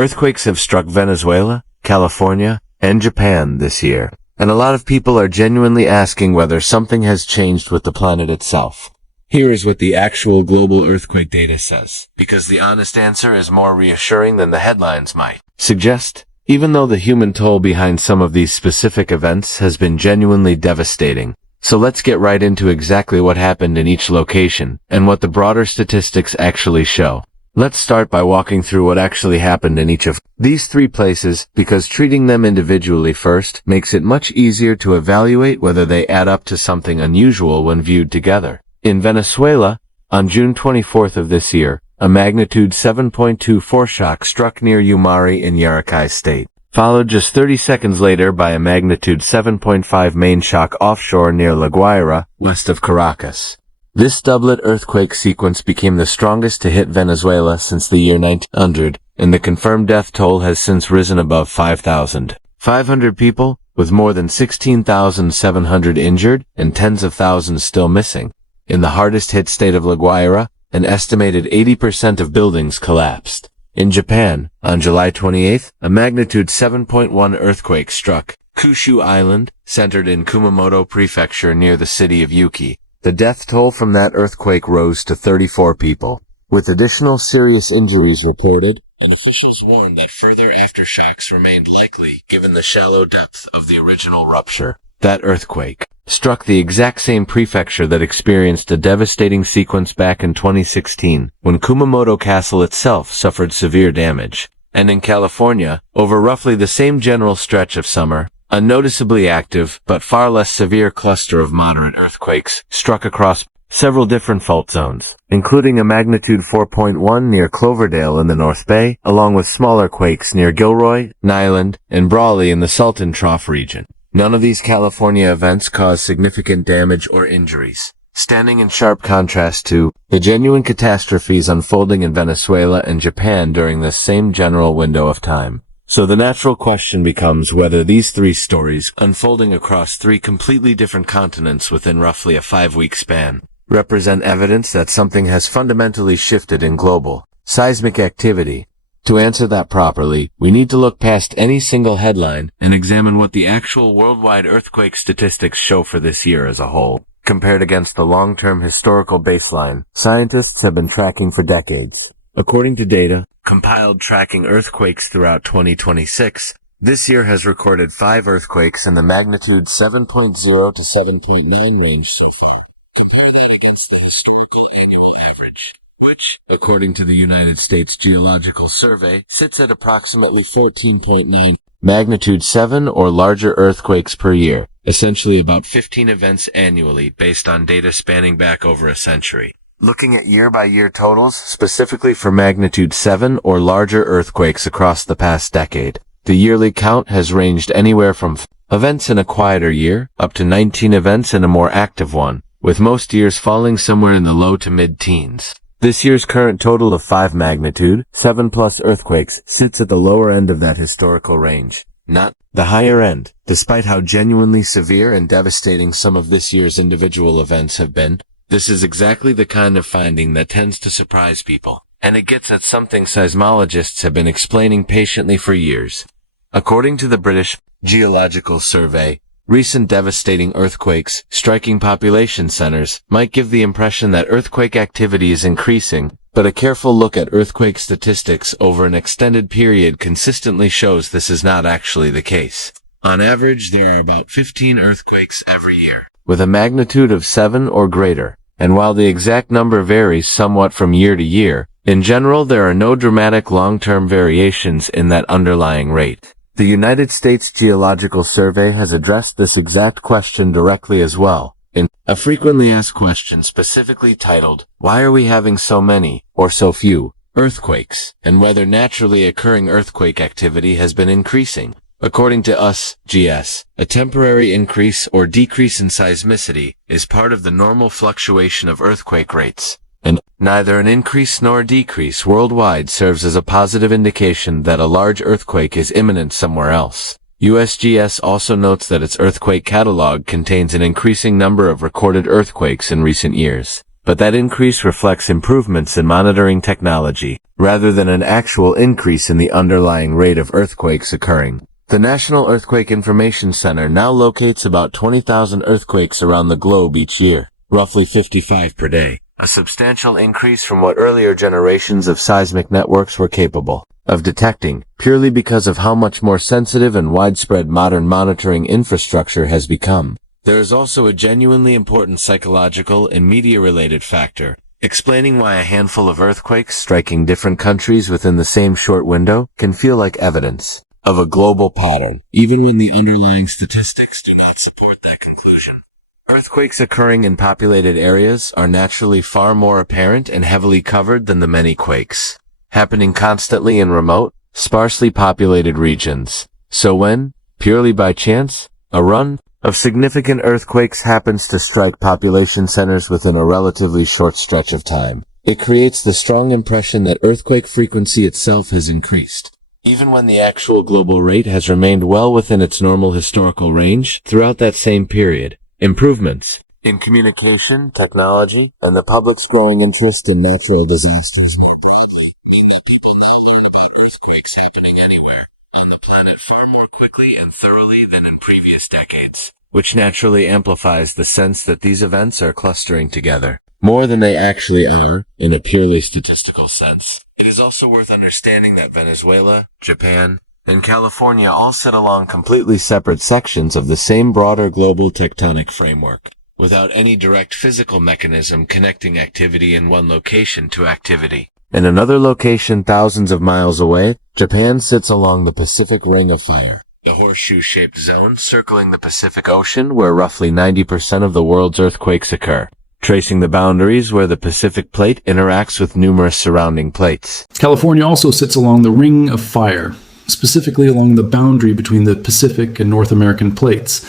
Earthquakes have struck Venezuela, California, and Japan this year, and a lot of people are genuinely asking whether something has changed with the planet itself. Here is what the actual global earthquake data says, because the honest answer is more reassuring than the headlines might suggest, even though the human toll behind some of these specific events has been genuinely devastating. So let's get right into exactly what happened in each location, and what the broader statistics actually show. Let's start by walking through what actually happened in each of these three places, because treating them individually first makes it much easier to evaluate whether they add up to something unusual when viewed together. In Venezuela, on June 24th of this year, a magnitude 7.2 foreshock struck near Umari in Yaracay State, followed just 30 seconds later by a magnitude 7.5 main shock offshore near La Guaira, west of Caracas. This doublet earthquake sequence became the strongest to hit Venezuela since the year 1900, and the confirmed death toll has since risen above 5,500 people, with more than 16,700 injured and tens of thousands still missing. In the hardest-hit state of La Guaira, an estimated 80% of buildings collapsed. In Japan, on July 28th, a magnitude 7.1 earthquake struck Kyushu Island, centered in Kumamoto Prefecture near the city of Yuki. The death toll from that earthquake rose to 34 people, with additional serious injuries reported, and officials warned that further aftershocks remained likely given the shallow depth of the original rupture. That earthquake struck the exact same prefecture that experienced a devastating sequence back in 2016, when Kumamoto Castle itself suffered severe damage. And in California, over roughly the same general stretch of summer, a noticeably active, but far less severe cluster of moderate earthquakes struck across several different fault zones, including a magnitude 4.1 near Cloverdale in the North Bay, along with smaller quakes near Gilroy, Nyland, and Brawley in the Salton Trough region. None of these California events caused significant damage or injuries, standing in sharp contrast to the genuine catastrophes unfolding in Venezuela and Japan during this same general window of time. So the natural question becomes whether these three stories, unfolding across three completely different continents within roughly a 5-week span, represent evidence that something has fundamentally shifted in global seismic activity. To answer that properly, we need to look past any single headline and examine what the actual worldwide earthquake statistics show for this year as a whole, compared against the long-term historical baseline scientists have been tracking for decades. According to data compiled tracking earthquakes throughout 2026, this year has recorded 5 earthquakes in the magnitude 7.0 to 7.9 range so far. Compare that against the historical annual average, which, according to the United States Geological Survey, sits at approximately 14.9 magnitude 7 or larger earthquakes per year, essentially about 15 events annually based on data spanning back over a century. Looking at year-by-year totals, specifically for magnitude 7 or larger earthquakes across the past decade, the yearly count has ranged anywhere from events in a quieter year up to 19 events in a more active one, with most years falling somewhere in the low to mid-teens. This year's current total of 5 magnitude, 7+ earthquakes sits at the lower end of that historical range, not the higher end. Despite how genuinely severe and devastating some of this year's individual events have been, this is exactly the kind of finding that tends to surprise people, and it gets at something seismologists have been explaining patiently for years. According to the British Geological Survey, recent devastating earthquakes striking population centers might give the impression that earthquake activity is increasing, but a careful look at earthquake statistics over an extended period consistently shows this is not actually the case. On average, there are about 15 earthquakes every year, with a magnitude of 7 or greater. And while the exact number varies somewhat from year to year, in general there are no dramatic long-term variations in that underlying rate. The United States Geological Survey has addressed this exact question directly as well, in a frequently asked question specifically titled, "Why are we having so many, or so few, earthquakes, and whether naturally occurring earthquake activity has been increasing?" According to USGS, a temporary increase or decrease in seismicity is part of the normal fluctuation of earthquake rates, and neither an increase nor a decrease worldwide serves as a positive indication that a large earthquake is imminent somewhere else. USGS also notes that its earthquake catalog contains an increasing number of recorded earthquakes in recent years. but that increase reflects improvements in monitoring technology, rather than an actual increase in the underlying rate of earthquakes occurring. The National Earthquake Information Center now locates about 20,000 earthquakes around the globe each year, roughly 55 per day, a substantial increase from what earlier generations of seismic networks were capable of detecting, purely because of how much more sensitive and widespread modern monitoring infrastructure has become. There is also a genuinely important psychological and media-related factor, explaining why a handful of earthquakes striking different countries within the same short window can feel like evidence of a global pattern, even when the underlying statistics do not support that conclusion. Earthquakes occurring in populated areas are naturally far more apparent and heavily covered than the many quakes happening constantly in remote, sparsely populated regions. So when, purely by chance, a run of significant earthquakes happens to strike population centers within a relatively short stretch of time, it creates the strong impression that earthquake frequency itself has increased, even when the actual global rate has remained well within its normal historical range throughout that same period. Improvements in communication, technology, and the public's growing interest in natural disasters more broadly mean that people now learn about earthquakes happening anywhere on the planet far more quickly and thoroughly than in previous decades, which naturally amplifies the sense that these events are clustering together, more than they actually are in a purely statistical sense. It is also worth understanding that Venezuela, Japan, and California all sit along completely separate sections of the same broader global tectonic framework, without any direct physical mechanism connecting activity in one location to activity. In another location thousands of miles away, Japan sits along the Pacific Ring of Fire, the horseshoe-shaped zone circling the Pacific Ocean where roughly 90% of the world's earthquakes occur, tracing the boundaries where the Pacific Plate interacts with numerous surrounding plates. California also sits along the Ring of Fire, specifically along the boundary between the Pacific and North American plates.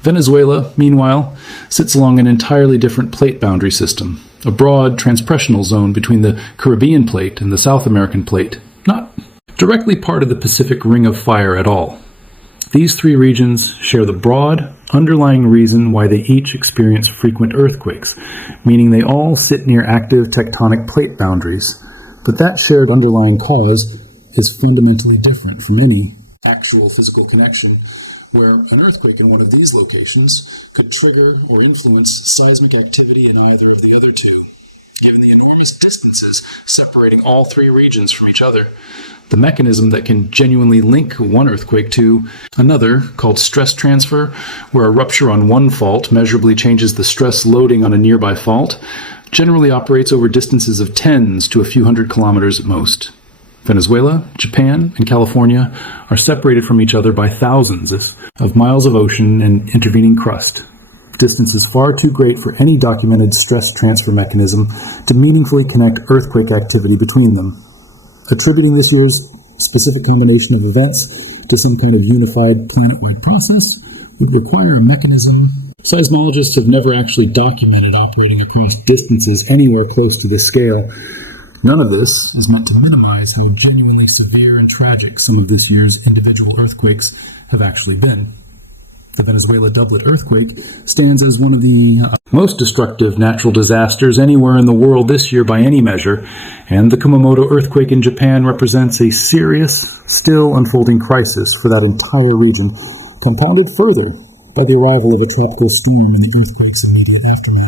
Venezuela, meanwhile, sits along an entirely different plate boundary system, a broad transpressional zone between the Caribbean plate and the South American plate, not directly part of the Pacific Ring of Fire at all. These three regions share the broad, underlying reason why they each experience frequent earthquakes, meaning they all sit near active tectonic plate boundaries. But that shared underlying cause is fundamentally different from any actual physical connection, where an earthquake in one of these locations could trigger or influence seismic activity in either of the other two. Given the enormous distances separating all three regions from each other, the mechanism that can genuinely link one earthquake to another, called stress transfer, where a rupture on one fault measurably changes the stress loading on a nearby fault, generally operates over distances of tens to a few hundred kilometers at most. Venezuela, Japan, and California are separated from each other by thousands of miles of ocean and intervening crust, distances far too great for any documented stress transfer mechanism to meaningfully connect earthquake activity between them. Attributing this year's specific combination of events to some kind of unified planet-wide process would require a mechanism seismologists have never actually documented operating across distances anywhere close to this scale. None of this is meant to minimize how genuinely severe and tragic some of this year's individual earthquakes have actually been. The Venezuela doublet earthquake stands as one of the most destructive natural disasters anywhere in the world this year by any measure, and the Kumamoto earthquake in Japan represents a serious, still unfolding crisis for that entire region, compounded further by the arrival of a tropical storm and the earthquake's immediate aftermath.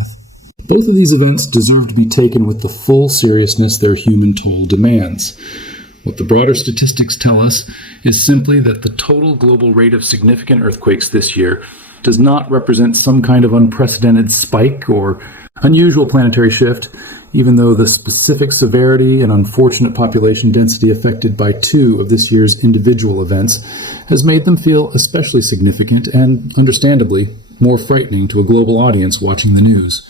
Both of these events deserve to be taken with the full seriousness their human toll demands. What the broader statistics tell us is simply that the total global rate of significant earthquakes this year does not represent some kind of unprecedented spike or unusual planetary shift, even though the specific severity and unfortunate population density affected by two of this year's individual events has made them feel especially significant and, understandably, more frightening to a global audience watching the news.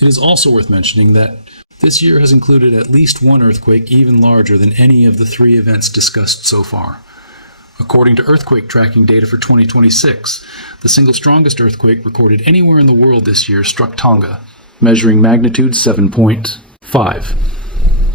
It is also worth mentioning that this year has included at least one earthquake even larger than any of the three events discussed so far. According to earthquake tracking data for 2026, the single strongest earthquake recorded anywhere in the world this year struck Tonga, measuring magnitude 7.5.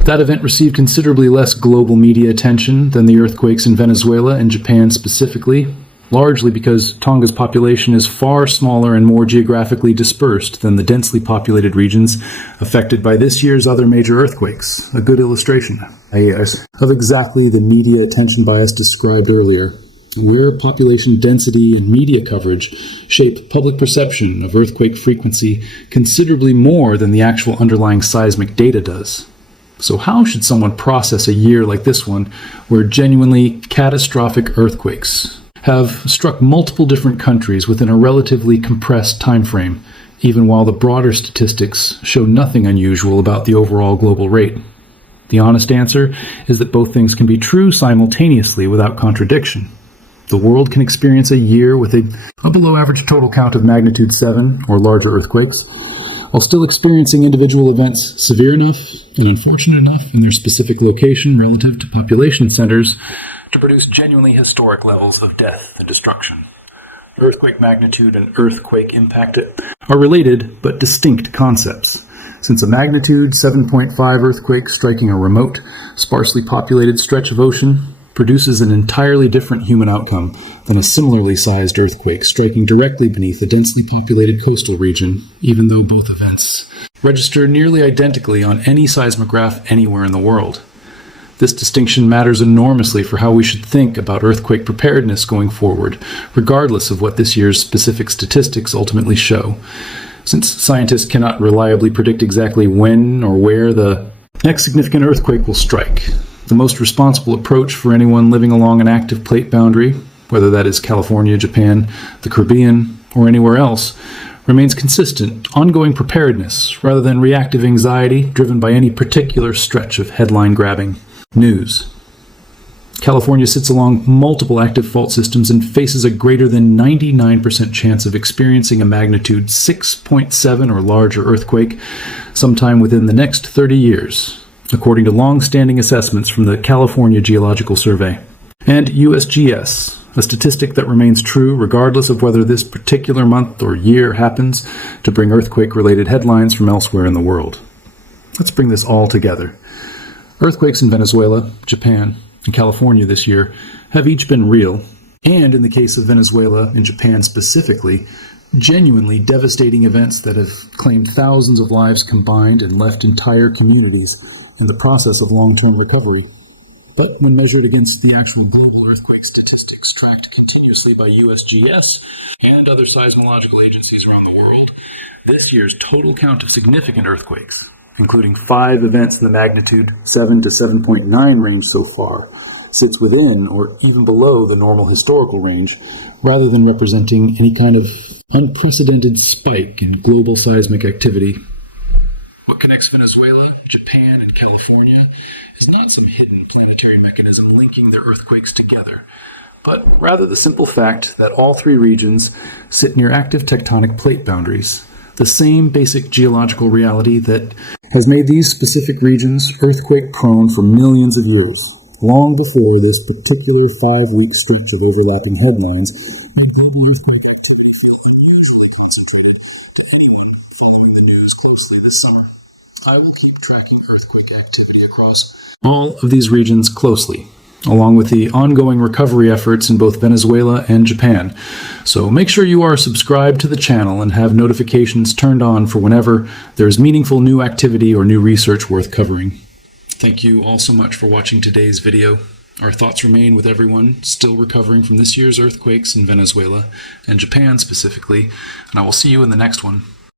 That event received considerably less global media attention than the earthquakes in Venezuela and Japan specifically, largely because Tonga's population is far smaller and more geographically dispersed than the densely populated regions affected by this year's other major earthquakes. A good illustration of exactly the media attention bias described earlier, where population density and media coverage shape public perception of earthquake frequency considerably more than the actual underlying seismic data does. So how should someone process a year like this one, where genuinely catastrophic earthquakes have struck multiple different countries within a relatively compressed time frame, even while the broader statistics show nothing unusual about the overall global rate? The honest answer is that both things can be true simultaneously without contradiction. The world can experience a year with a below-average total count of magnitude 7 or larger earthquakes, while still experiencing individual events severe enough and unfortunate enough in their specific location relative to population centers to produce genuinely historic levels of death and destruction. Earthquake magnitude and earthquake impact are related but distinct concepts, since a magnitude 7.5 earthquake striking a remote, sparsely populated stretch of ocean produces an entirely different human outcome than a similarly sized earthquake striking directly beneath a densely populated coastal region, even though both events register nearly identically on any seismograph anywhere in the world. This distinction matters enormously for how we should think about earthquake preparedness going forward, regardless of what this year's specific statistics ultimately show, since scientists cannot reliably predict exactly when or where the next significant earthquake will strike. The most responsible approach for anyone living along an active plate boundary, whether that is California, Japan, the Caribbean, or anywhere else, remains consistent, ongoing preparedness rather than reactive anxiety driven by any particular stretch of headline-grabbing news. California sits along multiple active fault systems and faces a greater than 99% chance of experiencing a magnitude 6.7 or larger earthquake sometime within the next 30 years, according to long-standing assessments from the California Geological Survey. And USGS, a statistic that remains true regardless of whether this particular month or year happens to bring earthquake-related headlines from elsewhere in the world. Let's bring this all together. Earthquakes in Venezuela, Japan, and California this year have each been real, and in the case of Venezuela and Japan specifically, genuinely devastating events that have claimed thousands of lives combined and left entire communities in the process of long-term recovery. But when measured against the actual global earthquake statistics tracked continuously by USGS and other seismological agencies around the world, this year's total count of significant earthquakes, including 5 events in the magnitude 7 to 7.9 range so far, sits within or even below the normal historical range, rather than representing any kind of unprecedented spike in global seismic activity. What connects Venezuela, Japan, and California is not some hidden planetary mechanism linking their earthquakes together, but rather the simple fact that all 3 regions sit near active tectonic plate boundaries, the same basic geological reality that has made these specific regions earthquake-prone for millions of years, long before this particular 5-week stretch of overlapping headlines and global earthquake activity usually concentrated to anyone following the news closely this summer. I will keep tracking earthquake activity across all of these regions closely, along with the ongoing recovery efforts in both Venezuela and Japan. So make sure you are subscribed to the channel and have notifications turned on for whenever there's meaningful new activity or new research worth covering. Thank you all so much for watching today's video. Our thoughts remain with everyone still recovering from this year's earthquakes in Venezuela and Japan specifically, and I will see you in the next one.